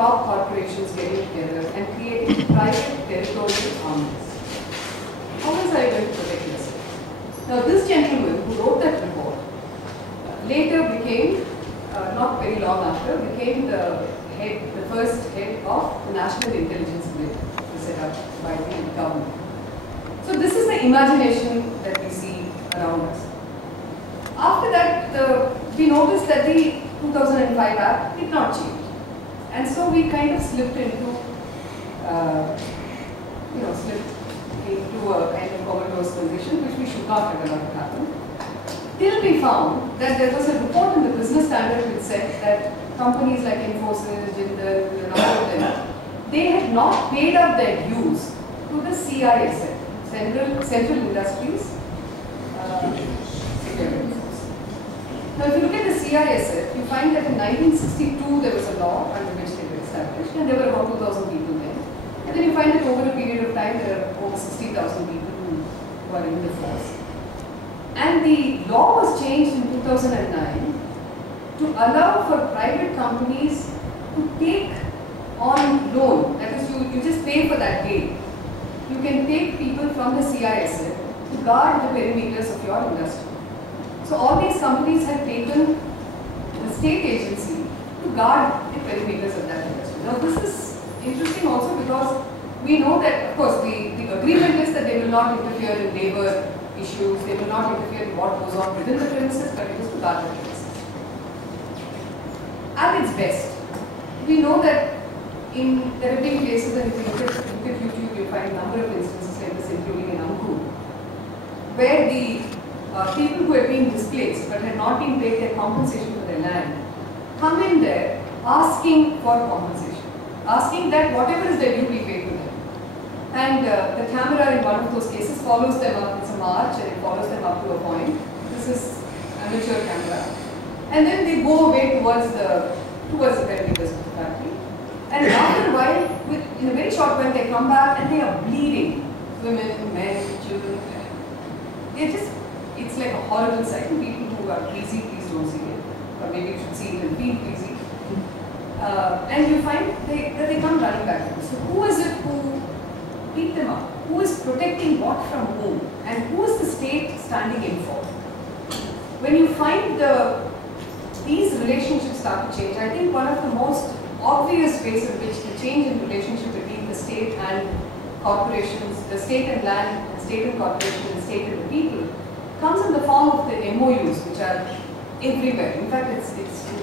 top corporations getting together and creating private territorial armies. How was I going to protect myself? Now this gentleman who wrote that report later became, not very long after, became the first head of the National Intelligence Grid set up by the government. So this is the imagination that we see around us. After that, we noticed that the 2005 Act did not change. And so we kind of slipped into, a kind of comatose position, which we should not have allowed to happen. Till we found that there was a report in the Business Standard which said that companies like Infosys, Jindal, and all of them, they had not paid up their dues to the CISF, Central Industries Security Force. Now, if you look at the CISF, you find that in 1962 there was a law under which they were established, and there were about 2,000 people then. And then you find that over a period of time there are over 60,000 people who are in the force. And the law was changed in 2009 to allow for private companies to take on loan, that is, you just pay for that day. You can take people from the CISF to guard the perimeters of your industry. So all these companies have taken the state agency to guard the perimeters of that industry. Now this is interesting also because we know that, of course, the agreement is that they will not interfere in labor issues, they will not interfere in what goes on within the premises, but it is to guard the premises. At its best, we know that there have been cases, and if you look at YouTube, you'll find a number of instances like this, including in Angul, where the people who have been displaced but had not been paid their compensation for their land come in there asking for compensation, asking that whatever is their due be paid to them. And the camera in one of those cases follows them up. It's a march and it follows them up to a point. This is amateur camera. And then they go away towards the perimeters of the factory. And after a while, in a very short while, they come back and they are bleeding. Women, men, children. It's like a horrible sight. And people who are queasy, please don't see it. Or maybe you should see it and feel queasy. And you find that they come running back. So who is it who beat them up? Who is protecting what from whom? And who is the state standing in for? When you find these relationships start to change, I think one of the most obvious ways in which the change in relationship between the state and corporations, the state and land, the state and corporation, and the state and the people, comes in the form of the MOUs, which are everywhere. In fact, it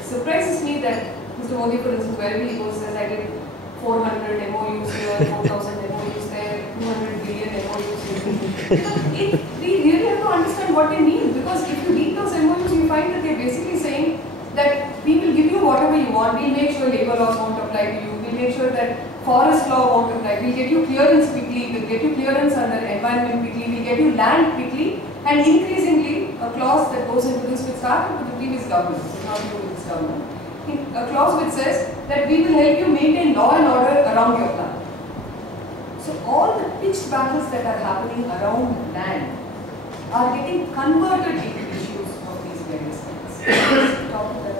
surprises me that Mr. Modi, for instance, wherever he goes, says, I did 400 MOUs here, 4,000 MOUs there, 200 billion MOUs here. We really have to understand what they mean, because if you read those MOUs, you find that they're basically saying that we will give you whatever you want, we'll make sure labor laws won't apply to you, we'll make sure that forest law won't apply, we'll get you clearance quickly, we'll get you clearance under environment quickly, we'll get you land quickly, and increasingly a clause that goes into this, which started with the previous government, it's not new with this government, a clause which says that we will help you maintain law and order around your plant. So all the pitched battles that are happening around land are getting converted into issues of these various things. Talk about that.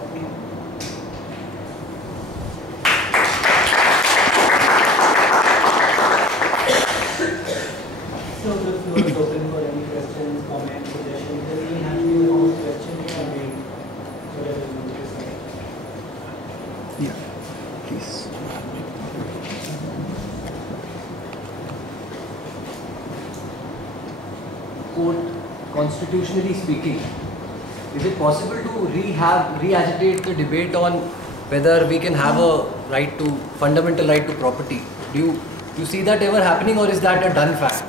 So the floor is open for any questions, comments, suggestions. If anyone has any questions, you can make whatever you want to say. Yeah, please. Court, constitutionally speaking, is it possible to re-agitate the debate on whether we can have a right to, fundamental right to property? Do you see that ever happening, or is that a done fact?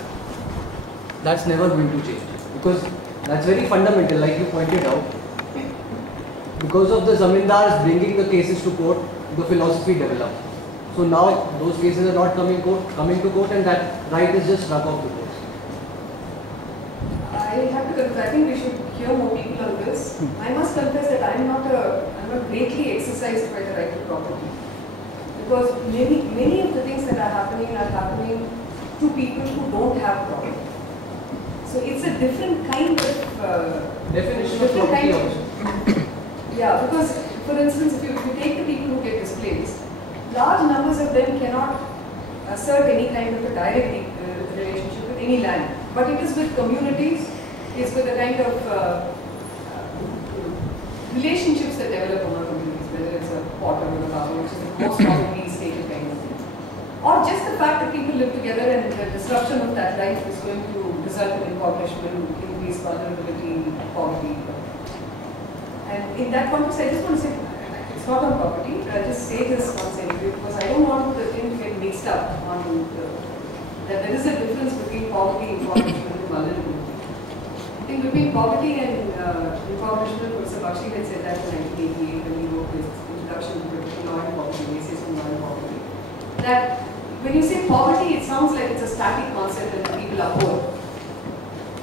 That's never going to change, because that's very fundamental, like you pointed out. Because of the zamindars bringing the cases to court, the philosophy developed. So now those cases are not coming to court, and that right is just struck off the court. I have to confess, I think we should hear more people on this. I must confess that I'm not greatly exercised by the right to property. Because many of the things that are happening to people who don't have property. So it's a different kind of definition of property also. Yeah, because for instance, if you take the people who get displaced, large numbers of them cannot assert any kind of a direct relationship with any land. But it is with communities, it's with the kind of relationships that develop among communities, whether it's a potter or a farmer, which is the most commonly stated kind of thing. Or just the fact that people live together and the disruption of that life is going to result in impoverishment, increased vulnerability, poverty. And in that context, I just want to say, it's not on property, but I'll just say this once anyway, because I don't want the thing to get mixed up on that there is a difference between poverty, impoverishment, and vulnerability. I think between poverty and impoverishment, Professor Bakshi had said that in 1988 when he wrote his introduction to political law and poverty, basis on law and poverty. That when you say poverty, it sounds like it's a static concept and that people are poor.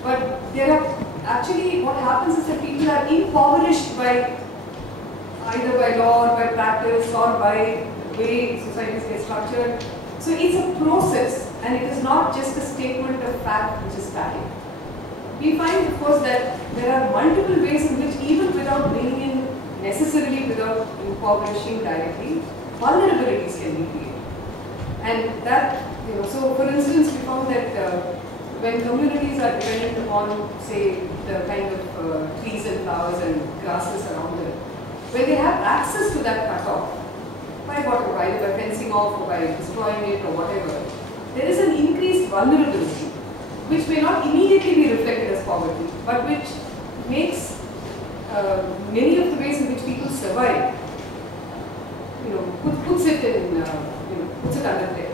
But there are actually, what happens is that people are impoverished by either by law or by practice or by the way societies get structured. So it's a process and it is not just a statement of fact which is static. We find, of course, that there are multiple ways in which, even without bringing in necessarily without impoverishing directly, vulnerabilities can be created. And that, so for instance, we found that when communities are dependent upon, say, the kind of trees and flowers and grasses around them, when they have access to that cutoff, by whatever, either by fencing off or by destroying it or whatever, there is an increased vulnerability, which may not immediately be reflected as poverty, but which makes many of the ways in which people survive, puts it in, puts it under threat.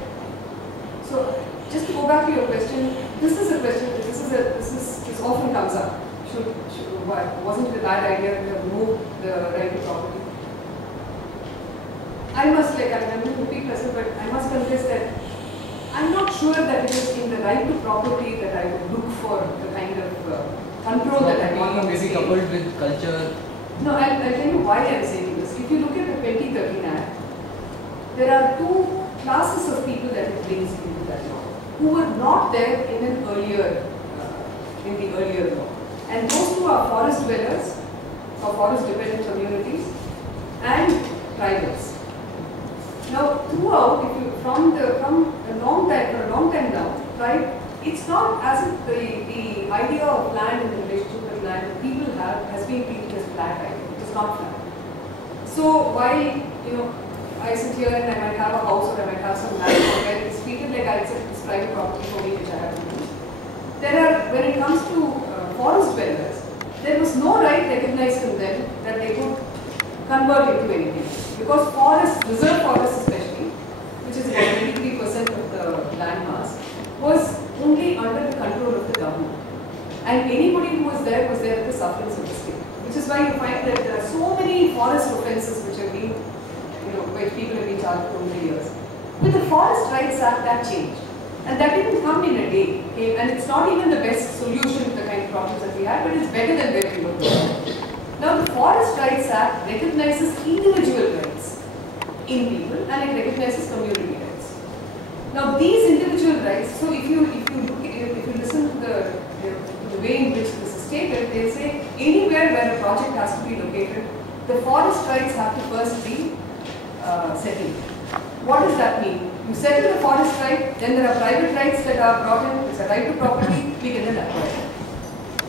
So, just to go back to your question, this is a question. This often comes up. Wasn't it a bad idea to have moved the right to property? I must, I'm going to repeat myself, but I must confess that I'm not sure that it is in the right to property that I would look for the kind of control that I want on the maybe state. coupled with culture. No, I'll tell you why I'm saying this. If you look at the 2013 Act, there are two classes of people that it brings into that law, who were not there in an earlier, in the earlier law. And those two are forest dwellers, or forest dependent communities, and tribals. Now, throughout, if you from a long time now, right? It's not as if the idea of land and the relationship with land that people have has been treated as flat idea. It is not flat. So while I sit here and I might have a house or I might have some land where it's treated like it's private property for me which I have to use. When it comes to forest dwellers, there was no right recognized in them that they could convert into anything. Because forests, reserve forests especially, which is about 83% of the land mass, was only under the control of the government. And anybody who was there at the sufferance of the state. Which is why you find that there are so many forest offences which have been, which people have been charged over the years. With the Forest Rights Act, that changed. And that didn't come in a day. Okay? And it's not even the best solution to the kind of problems that we had, but it's better than where we were before. Now, the Forest Rights Act recognizes individual rights in people and it recognizes community rights. Now, these individual rights, so if you listen to the way in which this is stated, they say anywhere where a project has to be located, the forest rights have to first be settled. What does that mean? You settle the forest right, then there are private rights that are brought in, it's a right to property, we can then acquire.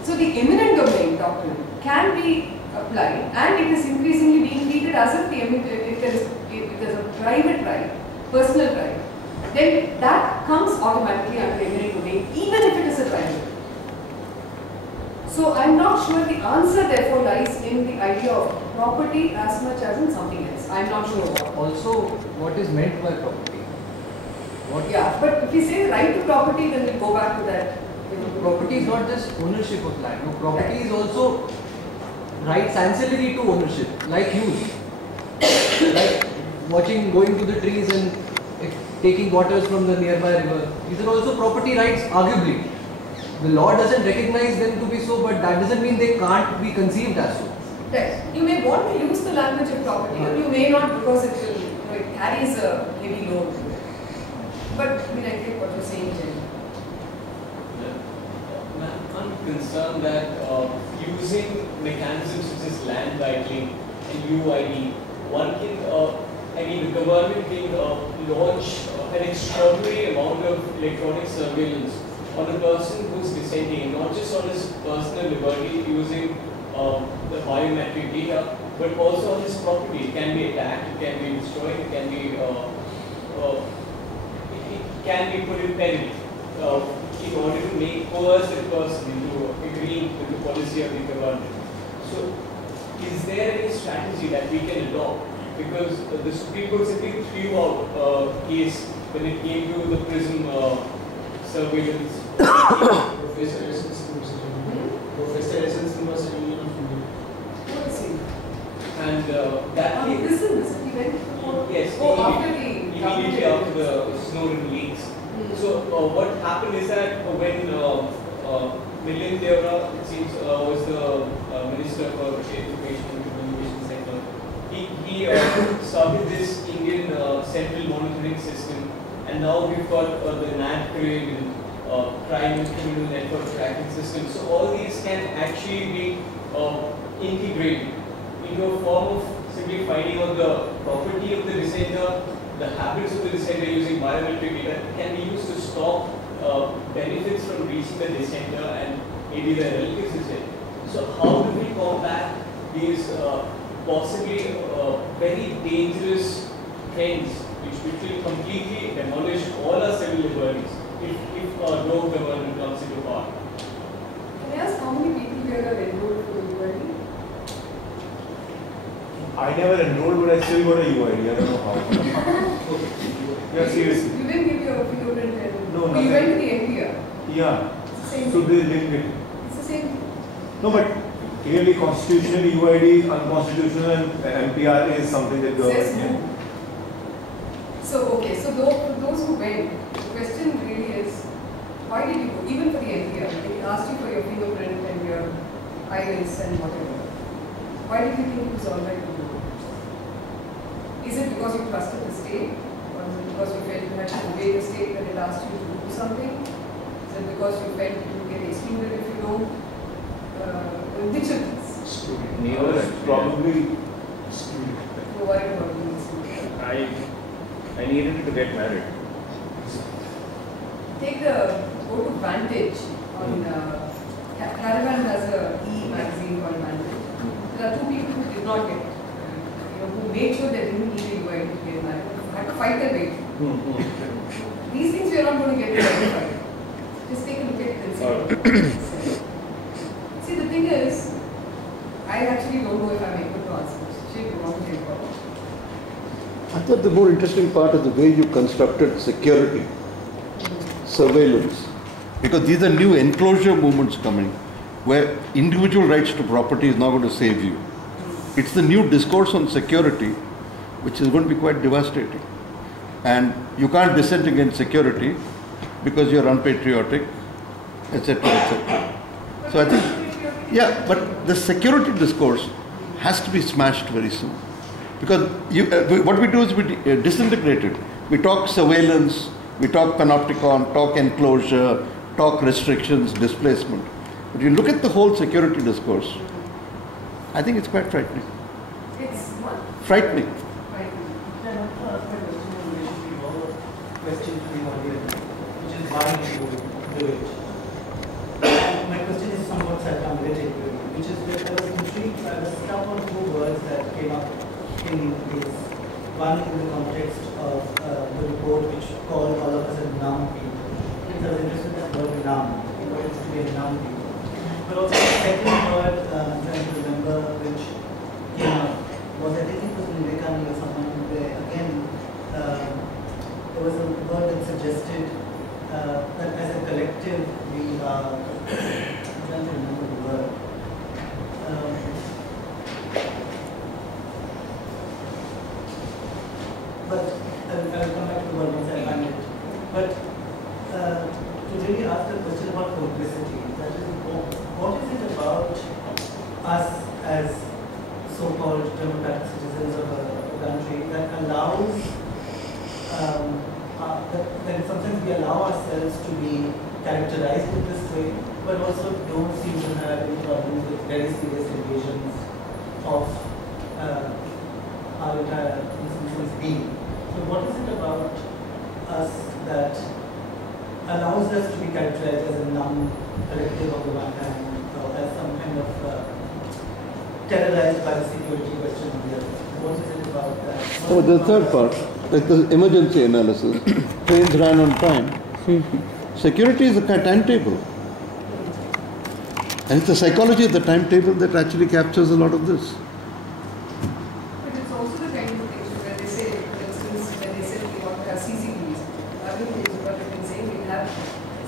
So the eminent domain doctrine can be applied and it is increasingly being treated as if if there is a private right, personal right, then that comes automatically under eminent domain even if it is a private right. So I'm not sure the answer therefore lies in the idea of property as much as in something else. I'm not sure what. Also, what is meant by property? Yeah, but if we say right to property, then we go back to that. Property is not just ownership of land. No, property is also rights ancillary to ownership, like use. Like going to the trees and taking waters from the nearby river. These are also property rights, arguably. The law doesn't recognize them to be so, but that doesn't mean they can't be conceived as so. Right. You may want to use the language of property, or you may not because it carries a heavy load. But I get what you're saying, Jenny. I'm concerned that using mechanisms such as land titling and UID, one can, the government can launch an extraordinary amount of electronic surveillance on a person who's dissenting, not just on his personal liberty using the biometric data, but also on his property. It can be attacked, it can be destroyed, it can be put in peril in order to make coerce the person into agreeing with the policy of the government. So, is there any strategy that we can adopt? Because the Supreme Court simply threw out case when it came to the PRISM surveillance. Professor Essence University Union of India. Who is he? And that case, This he went before? yes, Oh, after the immediately after the Snowden leaks. So what happened is that when Milind Deora, it seems, was the Minister for Education and Communication sector, he started this Indian central monitoring system, and now we've got the NADCRIG and crime and criminal network tracking system. So all these can actually be integrated into a form of simply finding out the property of the dissenter, the habits of the dissenter using biometric data can be used to stop benefits from reaching the dissenter and maybe their relatives as well. So how do we combat these possibly very dangerous trends which will completely demolish all our civil liberties if no government comes into power? Can I ask how many people here are enrolled for UID? I never enrolled, but I still got a UID. I don't know how. Yeah, seriously. You didn't give your fingerprint and No, you went to the NPR. Yeah. It's the same So thing. they linked it. It's the same. No, but clearly constitutionally UID, unconstitutional, and MPR is something that Says government. who? So, okay, so for those who went, the question really is, why did you go? Even for the NPR, they asked you for your fingerprint and your iris and whatever. Why did you think it was alright to do it? Is it because you trusted the state? Or is it because you felt you had to obey the state that it asked you to do something? Is it because you felt you would get excluded if you don't? Which of these? Probably. You're worried about being excluded. I needed to get married. Go to Vantage on, Caravan has a e-magazine called Vantage. There are two people who did not get, who made sure they didn't need a UID to get married. Had to fight their way. These things we are not going to get verified. Just take a look at it and see. See, the thing is, I actually don't know if I'm able to answer this. She want to take it. I thought the more interesting part is the way you constructed security, surveillance, because these are new enclosure movements coming, where individual rights to property is not going to save you. It's the new discourse on security, which is going to be quite devastating. And you can't dissent against security because you're unpatriotic, etc., etc. So I think, yeah, but the security discourse has to be smashed very soon. Because what we do is we disintegrate it. We talk surveillance, we talk panopticon, talk enclosure, talk restrictions, displacement. But you look at the whole security discourse, I think it's quite frightening. It's what? Frightening. Right. I want to ask my question in relation to your question to the audience, which is why you do it. And my question is somewhat self-related, which is that I was intrigued by the stuff on two words that came up in this. One in the context of the report which called all of us as numb people. So I was interested in that word numb, what it is to be a numb people. But also the second word I'm trying to remember which came up was, I think it was Vivekananda or someone where again there was a word that suggested that as a collective we are, I'm trying to remember the word. But I'll come back to the word once I find it. But to really ask a question about complicity, that is, what is it about us as so-called democratic citizens of a country that allows, that sometimes we allow ourselves to be characterized in this way, but also don't seem to have any problems with very serious invasions of our entire institution? since being. So what is it about us that allows us to be characterized as a numb collective on the one hand, or as some kind of terrorized by the security question on the other? What is it about that? So the third part, like the emergency analysis, trains ran on time. Security is a timetable. And it's the psychology of the timetable that actually captures a lot of this. But it's also the kind of picture where they say, for instance, when they said we want to have CCTVs, I think it's what they've been saying, we'll have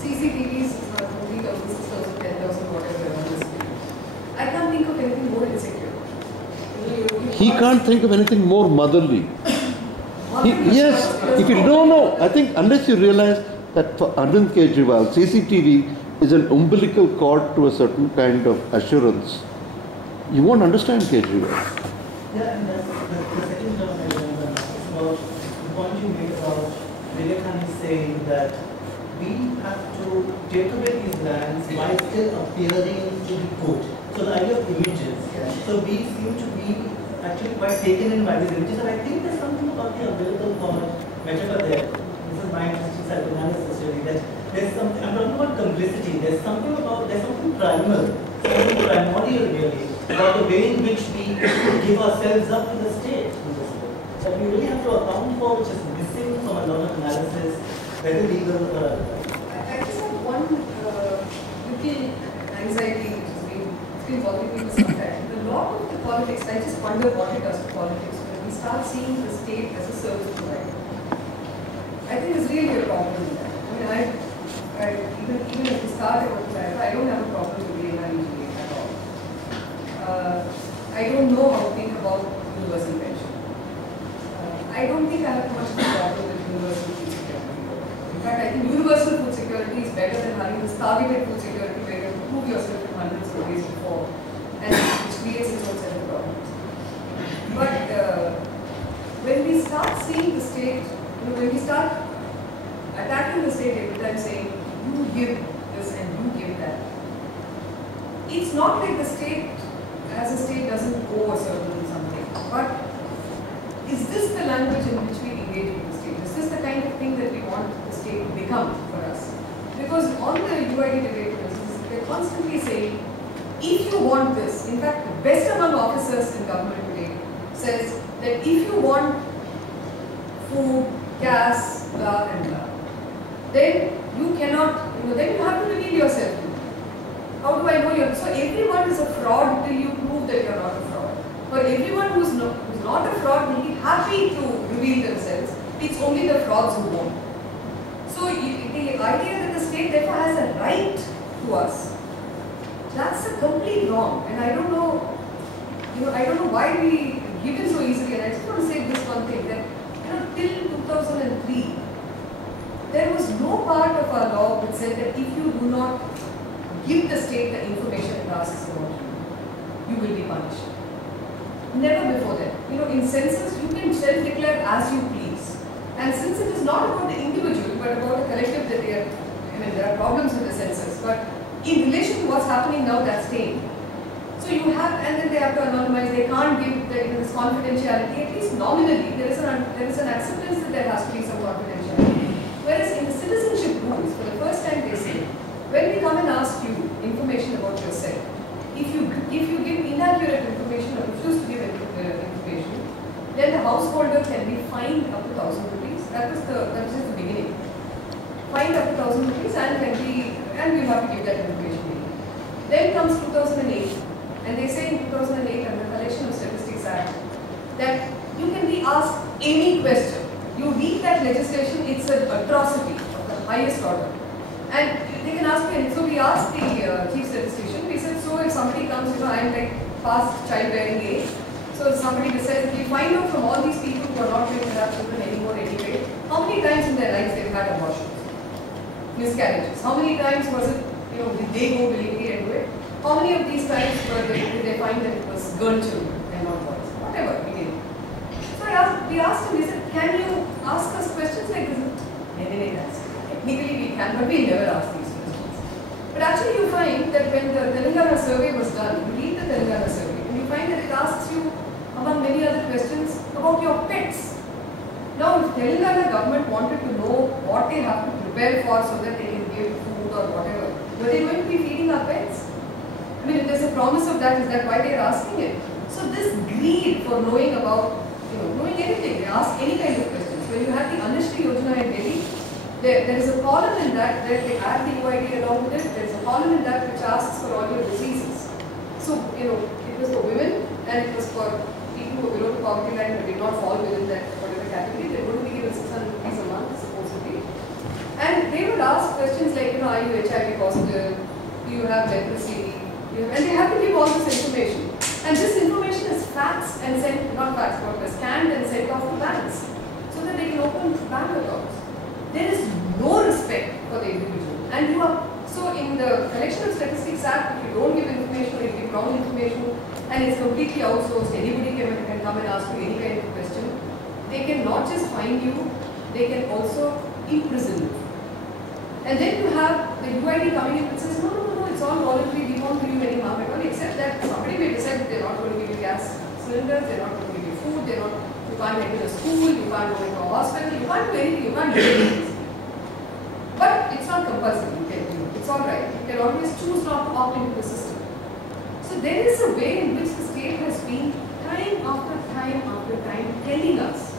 CCTVs for 3,000, 6,000, 10,000, whatever on the screen. I can't think of anything more insecure. He can't think of anything more motherly. Yes, if you don't know, I think unless you realize that for Arvind Kejriwal, CCTV is an umbilical cord to a certain kind of assurance, you won't understand Kejriwal. Yeah, and that's the second term I remember now. It's about the point you made about Vivekananda saying that we have to take away these lands while still appearing to be good. So the idea of images. So we seem to be actually quite taken in by these images, and I think there's something about the umbilical cord metaphor there. This is my interesting psychoanalysis really, that there's something, I'm talking about complicity, there's something primal, something primordial really, about the way in which we give ourselves up to the state in this way. That we really have to account for, which is missing from a lot of analysis, whether legal or otherwise. I just have one little anxiety which has been bothering me for some time. A lot of the politics, I just wonder what it does to politics when we start seeing the state as a service provider. I think there's really a problem with that. I mean, even at the start of life, I don't have a problem with the NREGA at all. I don't know how to think about universal pension. I don't think I have much of a problem with universal food security. In fact, I think universal food security is better than having this targeted food security where you have to prove yourself in hundreds of ways before, and which creates its own set of problems. But when we start seeing the state, when we start attacking the state every time saying, you give this and you give that, it's not like the state, as a state, doesn't owe a certain something. But is this the language in which we engage with the state? Is this the kind of thing that we want the state to become for us? Because on the UID debate, they're constantly saying, if you want this, in fact, the best among officers in government today says that if you want food, gas, blah and blah, then you cannot, then you have to reveal yourself. How do I know you? So everyone is a fraud till you prove that you are not a fraud. For everyone who's not a fraud will be happy to reveal themselves. It's only the frauds who won't. So the idea that the state therefore has a right to us, that's a complete wrong. And I don't know, I don't know why we give in so easily. And I just want to say this one thing, that till 2003, there was no part of our law which said that if you do not give the state the information it asks about you will be punished. Never before that. In census, you can self-declare as you please. And since it is not about the individual, but about the collective that there are problems with the census. But in relation to what's happening now, that's staying. So you have, and then they have to anonymize, they can't give this confidentiality, at least nominally, there is an acceptance that there has to be some confidentiality. Whereas in the citizenship rules, for the first time they say, when we come and ask you information about yourself, if you give inaccurate information or refuse to give information, then the householder can be fined up to 1,000 rupees. That was just the beginning. Fined up to 1,000 rupees and we have to give that information. Then comes 2008, and they say in 2008 under the Collection of Statistics Act that you can be asked any question. You read that legislation, it's an atrocity of the highest order. And they can ask me, so we asked the chief statistician, we said, so if somebody comes, I'm like past childbearing age, so if somebody decides, if we find out from all these people who are not going to have children anymore anyway, how many times in their lives they've had abortions, miscarriages? How many times was it, did they go willingly and do it? How many of these times did they find that it was girl children and not boys? Whatever, we did. We asked him, we said, can you ask us questions like this? Technically we can, but we never ask these questions. But actually you find that when the Telangana survey was done, you read the Telangana survey, and you find that it asks you, among many other questions, about your pets. Telangana government wanted to know what they have to prepare for so that they can give food or whatever. Were they going to be feeding our pets? I mean, if there's a promise of that, is that why they are asking it? So this greed for knowing about, knowing anything, they ask any kind of questions. When you have the Anushree Yojana in Delhi, there is a column in that they add the UID along with it. There is a column in that which asks for all your diseases. So, it was for women and it was for people who are below the poverty line but did not fall within that particular category. They were going to be given 600 rupees a month, supposedly. And they would ask questions like, are you HIV positive? Do you have leprosy? And they have to give all this information. And this information is faxed and sent, not faxed, but scanned and sent off to banks so that they can open bank accounts. There is no respect for the individual. And so in the Collection of Statistics Act, if you don't give information or you give wrong information and it's completely outsourced, anybody can come and ask you any kind of question, they can not just fine you, they can also imprison you. And then you have the UID coming in and says, no, it's all voluntary, we won't give you any harm at all, except that somebody may decide that they're not going to give you gas cylinders, they're not going to give you food, you can't enter a school, you can't go into a hospital, you can't do anything, you can't do anything. But it's not compulsory, you can do it. It's alright. You can always choose not to opt into the system. So there is a way in which the state has been time after time after time telling us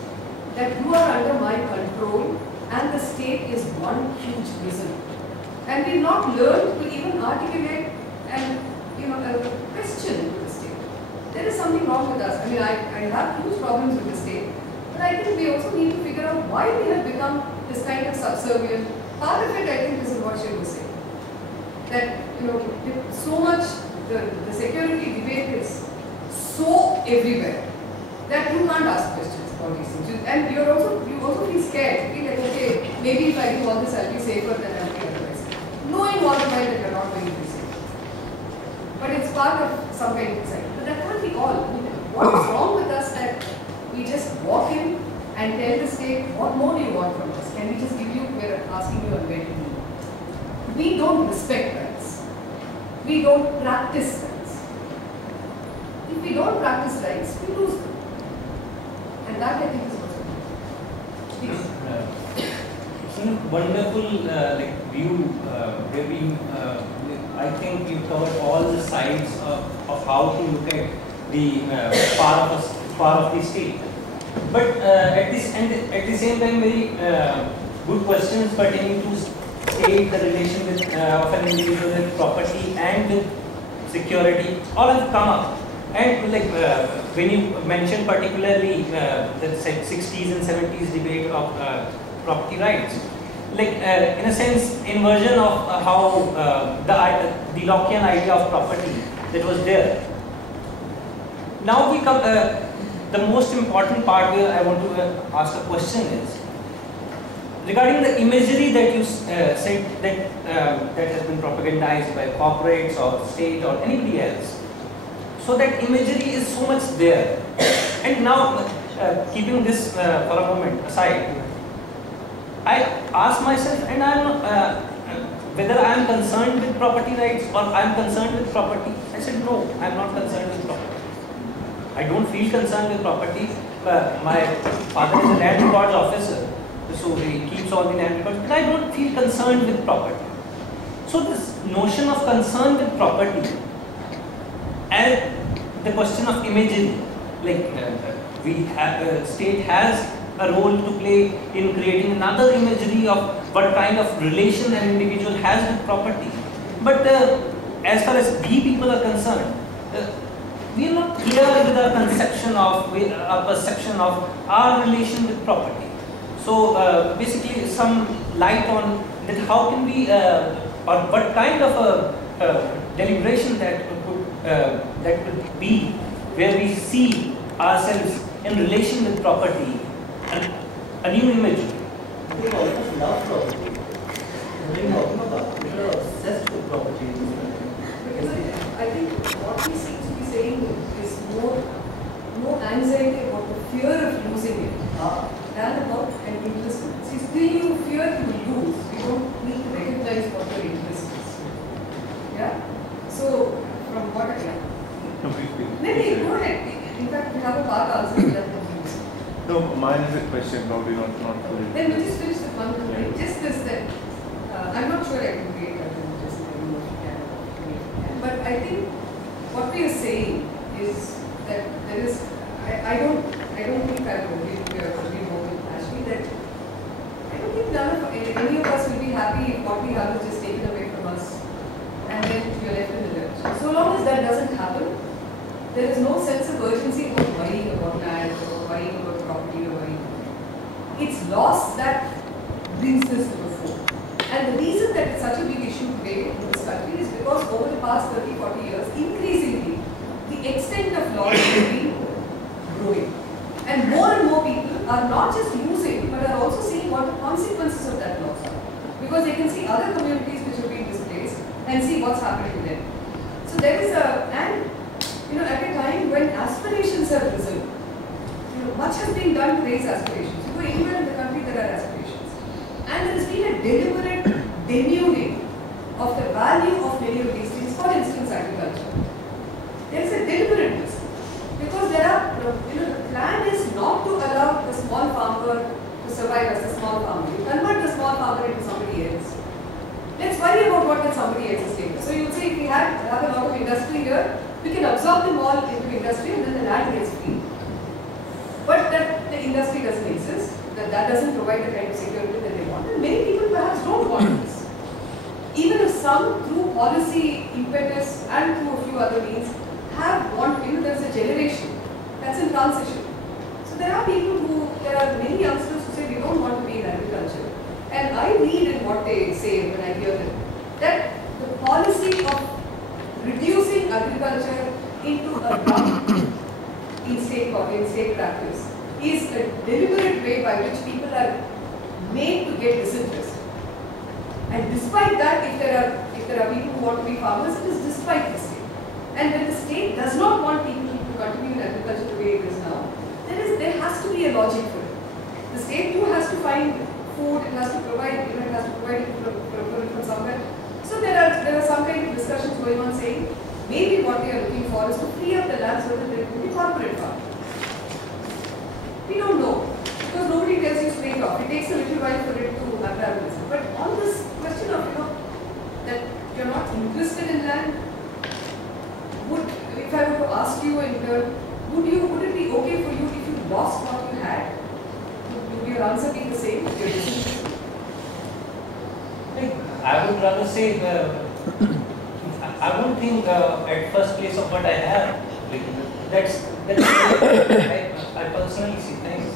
that you are under my control and the state is one huge prison. And we've not learned to even articulate and a question to the state. There is something wrong with us. I mean, I have huge problems with the state, but I think we also need to figure out why we have become this kind of subservient. Part of it, I think, is in what she was saying. That, so much, the security debate is so everywhere that you can't ask questions about these things. And you also feel scared. You feel like, okay, maybe if I do all this, I'll be safer than I'll be otherwise. Knowing all the time that you're not going to be safe. But it's part of some kind of anxiety. But that can't be all. What is wrong with us that we just walk in and tell the state, what more do you want from us? Can we just give you, we're asking you a very good. We don't respect rights. We don't practice rights. If we don't practice rights, we lose them. And that, I think, is what's happening. It's a wonderful view where I think you covered all the sides of how to look at the power of the state. But at the same time, very good questions pertaining to state, the relation with, of an individual with property and with security, all have come up. And when you mentioned particularly the 60s and 70s debate of property rights, in a sense, inversion of how the Lockean idea of property that was there. Now we come. The most important part where I want to ask a question is regarding the imagery that you said that has been propagandized by corporates or state or anybody else. So that imagery is so much there. And now, keeping this for a moment aside, I ask myself, and whether I am concerned with property rights or I am concerned with property. I said no, I am not concerned with property. I don't feel concerned with property. My father is a land records officer, so he keeps all the land records, but I don't feel concerned with property. So this notion of concern with property and the question of imagery, state has a role to play in creating another imagery of what kind of relation an individual has with property. But as far as we people are concerned, we are not clear with our conception of, our perception of our relation with property. So basically some light on that, how can we, or what kind of a deliberation that could be where we see ourselves in relation with property, and a new image. They almost love property. They are obsessed with property. I think what we seem to be saying is more anxiety about the fear of losing it than about an interest. See, still you fear to lose. You don't need to recognize what your interest is. Yeah? So, from what I maybe go ahead. In fact, we have a part answer to that. No, mine is a question, probably not fully. Then we just finish with one complaint. Just this that I'm not sure I can create that in just I don't know if you can. But I think what we are saying is that there is I don't think I will agree more with Ashley that I don't think any of us will be happy if what we have is just taken away from us and then we are left in the lurch. So long as that doesn't happen, there is no sense of urgency about worrying about land or worrying about property or worrying. It's loss that brings this to the fore. And the reason that it's such a big issue today in this country is because over the past 30-40 years, increasingly, the extent of loss has been growing. And more people are not just losing, but are also seeing what the consequences of that loss are. Because they can see other communities which have been displaced and see what's happening to them. So there is and at a time when aspirations have risen, much has been done to raise aspirations. You go anywhere in the country, there are aspirations. And there has been a deliberate denuding of the value of many of these things, for instance, agriculture. There is a deliberateness. Because there are, the plan is not to allow the small farmer to survive as a small farmer. You convert the small farmer into somebody else. Let's worry about what that somebody else is taking. So you would say if we have a lot of industry here, we can absorb them all into industry and then the land gets free. But that the industry doesn't exist, that doesn't provide the kind of security that they want. And many people perhaps don't want this. Even if some through policy impetus and through a few other means there's a generation that's in transition. So there are many youngsters who say we don't want to be in agriculture. And I read in what they say when I hear them, that the policy of reducing agriculture into a dump in state practice is a deliberate way by which people are made to get disinterested. And despite that, if there are people who want to be farmers, it is despite the state. And when the state does not want people to continue in agriculture the way it is now, there has to be a logic for it. The state too has to find food, it has to provide, it has to provide it from somewhere. So there are some kind of discussions going on saying maybe what they are looking for is to free up the land so that there will be corporate farming. We don't know because nobody tells you straight off. It takes a little while for it to unravel. But on this question of that you're not interested in land, if I were to ask you in turn, would it be okay for you if you lost what you had? Would your answer be the same? I would rather say I won't think at first place of what I have. That's I personally see things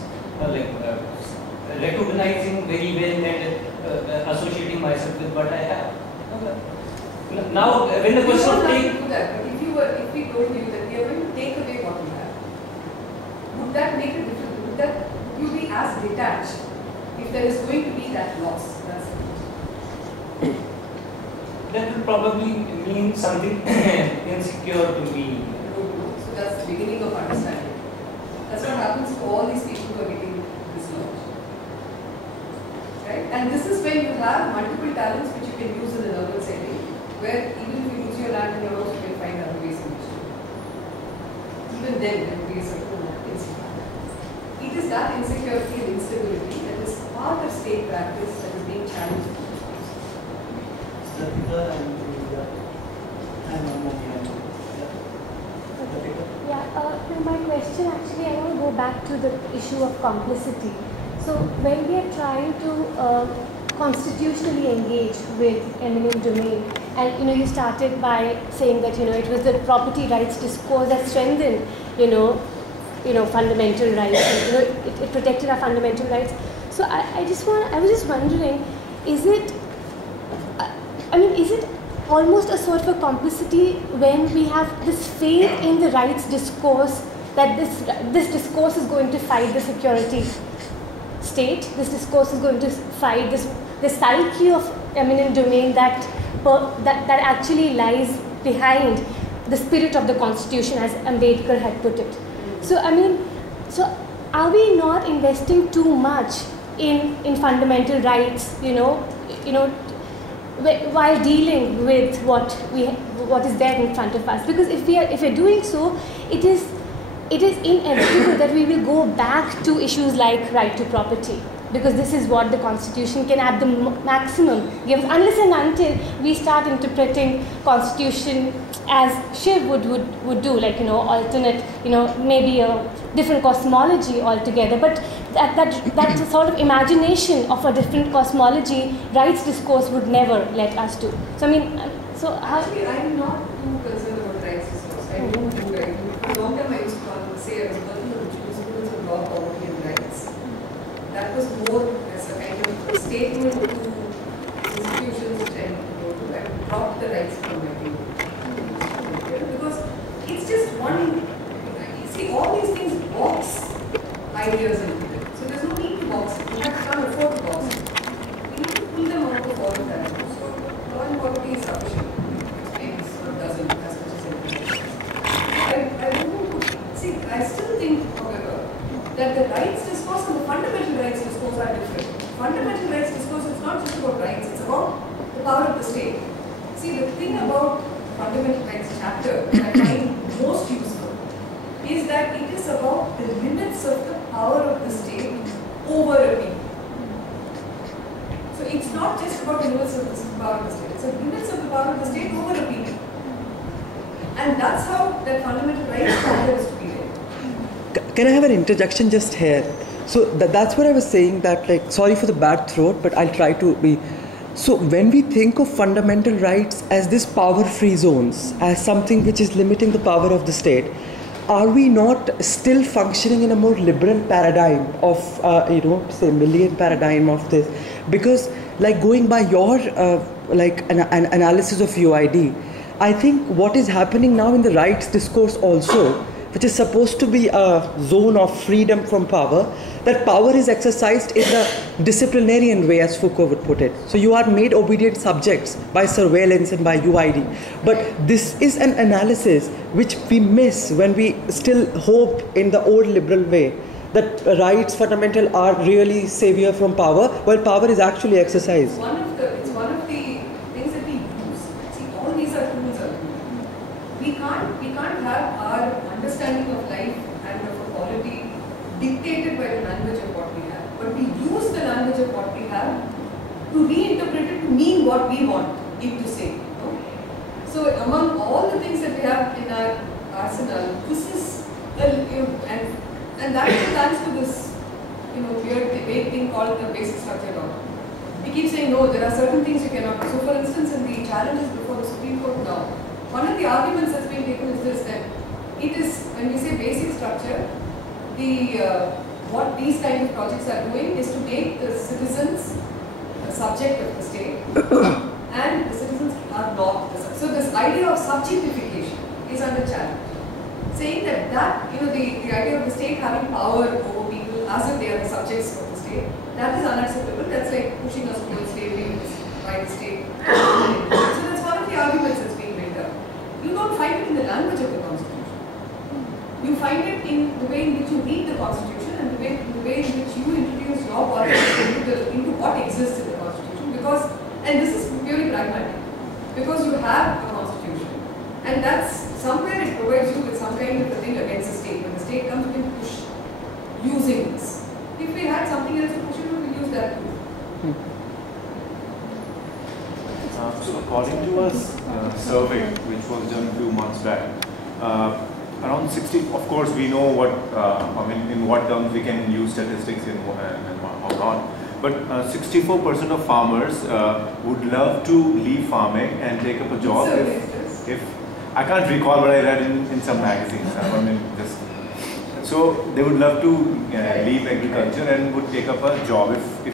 recognizing very well and associating myself with what I have. Now, when the question of if we told you that we are going to take away what you have, would that make a difference? Would you be as detached if there is going to be that loss? That will probably mean something insecure to me. So that's the beginning of understanding. That's what happens to all these people who are getting this knowledge. Right? And this is when you have multiple talents which you can use in an urban setting, where even if you use your land in your house, you can find other ways in which to do it. Even then, there will be a certain insecurity. It is that insecurity and instability that is part of state practice that is being challenged. My question actually, I want to go back to the issue of complicity. So when we are trying to constitutionally engage with eminent domain, and you started by saying that it was the property rights discourse that strengthened fundamental rights, and, it protected our fundamental rights. So I was just wondering, is it almost a sort of a complicity when we have this faith in the rights discourse that this discourse is going to fight the security state, this discourse is going to fight the psyche of eminent domain that actually lies behind the spirit of the Constitution, as Ambedkar had put it. So are we not investing too much in fundamental rights, while dealing with what is there in front of us? Because if we're doing so, it is it is inevitable that we will go back to issues like right to property, because this is what the Constitution can at the maximum give us, unless and until we start interpreting Constitution as Shiv would do, like, alternate, maybe a different cosmology altogether. But that sort of imagination of a different cosmology, rights discourse would never let us do. So I mean, actually, I'm not too concerned about rights discourse. I don't do right. For a long time, I used to say I was working on the principles of law, poverty, and rights. That was more as a kind of statement to institutions which I dropped the rights from my table. Because it's just one, see, all these things box ideas into it. So there's no need to box it. In fact, you can't afford to box it. We need to pull them out of all of that. So law and poverty is sufficient. Explains or doesn't as much as anything. I don't know. See, I still think, however, that the rights discourse and the fundamental rights discourse are different. Fundamental rights discourse is not just about rights, it's about the power of the state. See, the thing about fundamental rights chapter that I find most useful is that it is about the limits of the power of the state over a people. So it's not just about the limits of the power of the state, it's the limits of the power of the state over a people. And that's how that fundamental rights chapter is to be read. Can I have an interjection just here? So that's what I was saying, that, like, sorry for the bad throat, but I'll try to be. So when we think of fundamental rights as these power-free zones, as something which is limiting the power of the state, are we not still functioning in a more liberal paradigm of, say, Millian paradigm of this? Because, like, going by your, an analysis of UID, I think what is happening now in the rights discourse also, which is supposed to be a zone of freedom from power, that power is exercised in the disciplinarian way, as Foucault would put it. So you are made obedient subjects by surveillance and by UID. But this is an analysis which we miss when we still hope in the old liberal way that rights fundamental are really savior from power, while power is actually exercised. It's one of the things that we use. See, all these are tools. We can't have our understanding of life and of equality dictated by the language of what we have. But we use the language of what we have to reinterpret it to mean what we want it to say. No? So among all the things that we have in our arsenal, this is and that is thanks to this weird vague thing called the basic structure law. We keep saying no, there are certain things you cannot do. So for instance, in the challenges before the Supreme Court now, one of the arguments that's being taken is this, that it is, when we say basic structure, what these kind of projects are doing is to make the citizens a subject of the state and the citizens are not the subject. So this idea of subjectification is under challenge. Saying that the idea of the state having power over people as if they are the subjects of the state, that is unacceptable. That's like pushing us towards slavery by the state. So that's one of the arguments that's being made up. You don't find it in the language of the Constitution. You find it in the way in which you read the Constitution and the way in which you introduce your politics into what exists in the Constitution. Because, and this is purely pragmatic, because you have a Constitution, and that's somewhere it provides you with some kind of a thing against the state. When the state comes, we can push using this. If we had something else to push it, we will use that too. So according to a survey which was done a few months back, around 60, of course we know what, in what terms we can use statistics and how not, but 64% of farmers would love to leave farming and take up a job if I can't recall what I read in some magazines. So they would love to leave agriculture and would take up a job if